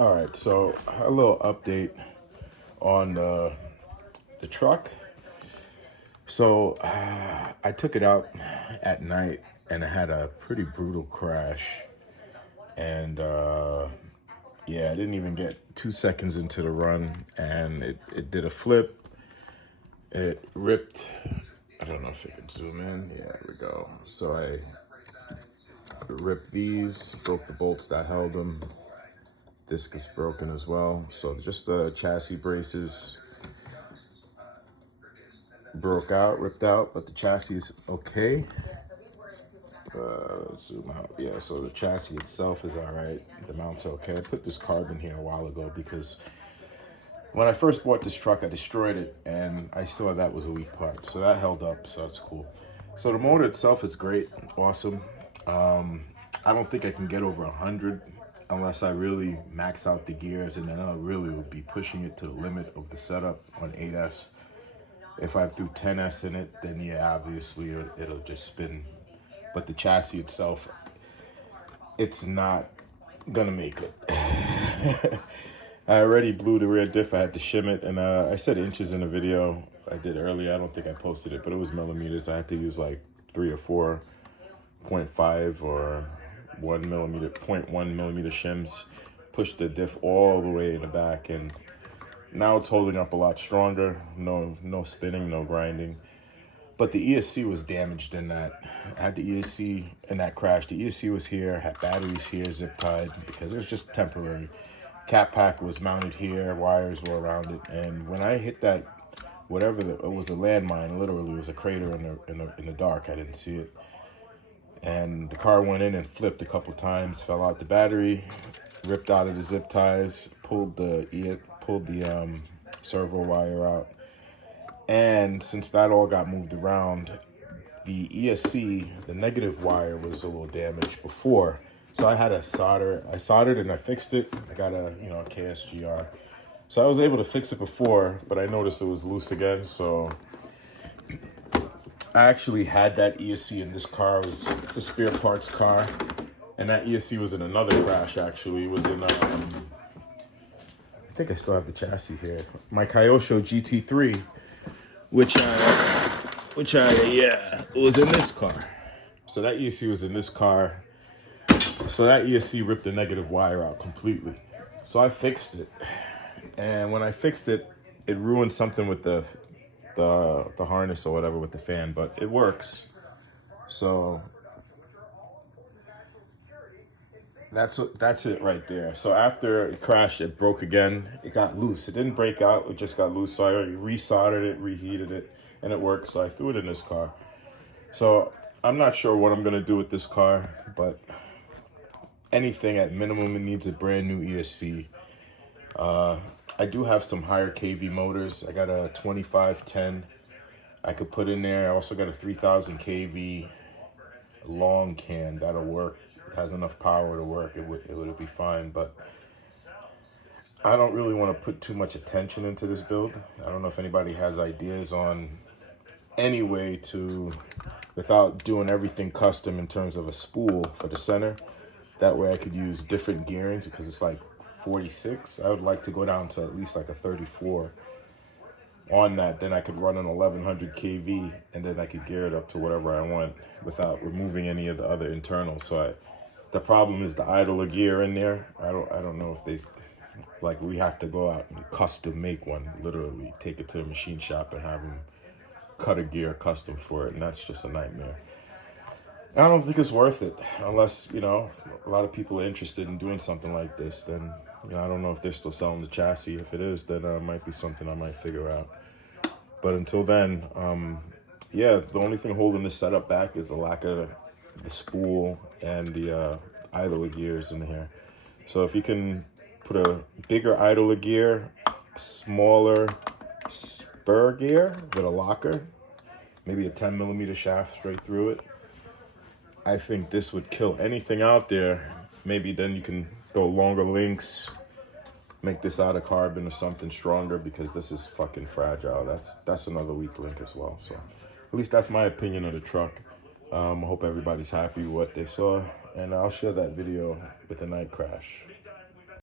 All right, so a little update on the truck. So I took it out at night and it had a pretty brutal crash. And yeah, I didn't even get 2 seconds into the run and it did a flip. It ripped. I don't know if you can zoom in. Yeah, there we go. So I ripped these, broke the bolts that held them. Disc is broken as well. So just the chassis braces broke out, ripped out, but the chassis is okay. Let's zoom out. Yeah, so the chassis itself is all right. The mount's okay. I put this carbon here a while ago because when I first bought this truck, I destroyed it and I saw that was a weak part. So that held up, so that's cool. So the motor itself is great, awesome. I don't think I can get over 100 unless I really max out the gears, and then I really would be pushing it to the limit of the setup on 8S. If I threw 10S in it, then yeah, obviously it'll just spin. But the chassis itself, it's not gonna make it. I already blew the rear diff. I had to shim it, and I said inches in the video I did earlier. I don't think I posted it, but it was millimeters. I had to use like 3 or 4 0.5 or 1 millimeter, 0.1 millimeter shims. Pushed the diff all the way in the back, and now it's holding up a lot stronger. No spinning, no grinding. But the ESC was damaged in that. I had the ESC in that crash. The ESC was here, had batteries here, zip tied, because it was just temporary. Cap pack was mounted here, wires were around it, and when I hit that, it was a landmine. Literally, it was a crater in the dark. I didn't see it, and the car went in and flipped a couple times, fell out the battery, ripped out of the zip ties, pulled the servo wire out. And since that all got moved around, the ESC, the negative wire, was a little damaged before. So I had to solder. I soldered and I fixed it. I got a KSGR. So I was able to fix it before, but I noticed it was loose again. So I actually had that ESC in this car. It's a spare parts car. And that ESC was in another crash, actually. It was in, I think I still have the chassis here. My Kyosho GT3. Which was in this car. So that ESC was in this car. So that ESC ripped the negative wire out completely. So I fixed it. And when I fixed it, it ruined something with the harness or whatever with the fan, but it works. So that's it right there. So after it crashed, it broke again. It got loose. It didn't break out. It just got loose. So I resoldered it, reheated it, and it worked. So I threw it in this car. So I'm not sure what I'm gonna do with this car, but anything at minimum, it needs a brand new ESC. I do have some higher kV motors. I got a 2510 I could put in there. I also got a 3000 kV long can that'll work. It has enough power to work. It would be fine, but I don't really want to put too much attention into this build. I don't know if anybody has ideas on any way to, without doing everything custom in terms of a spool for the center. That way I could use different gearings because it's like 46. I would like to go down to at least like a 34 on that. Then I could run an 1100 kV and then I could gear it up to whatever I want without removing any of the other internals. So the problem is the idler gear in there. I don't know if they, like, we have to go out and custom make one, literally take it to the machine shop and have them cut a gear custom for it, and that's just a nightmare. I don't think it's worth it unless, a lot of people are interested in doing something like this. Then, I don't know if they're still selling the chassis. If it is, then it might be something I might figure out. But until then, the only thing holding this setup back is the lack of the spool and the idler gears in here. So if you can put a bigger idler gear, smaller spur gear with a locker, maybe a 10 millimeter shaft straight through it, I think this would kill anything out there. Maybe then you can throw longer links, make this out of carbon or something stronger, because this is fucking fragile. That's another weak link as well. So at least that's my opinion of the truck. I hope everybody's happy with what they saw, and I'll share that video with the night crash.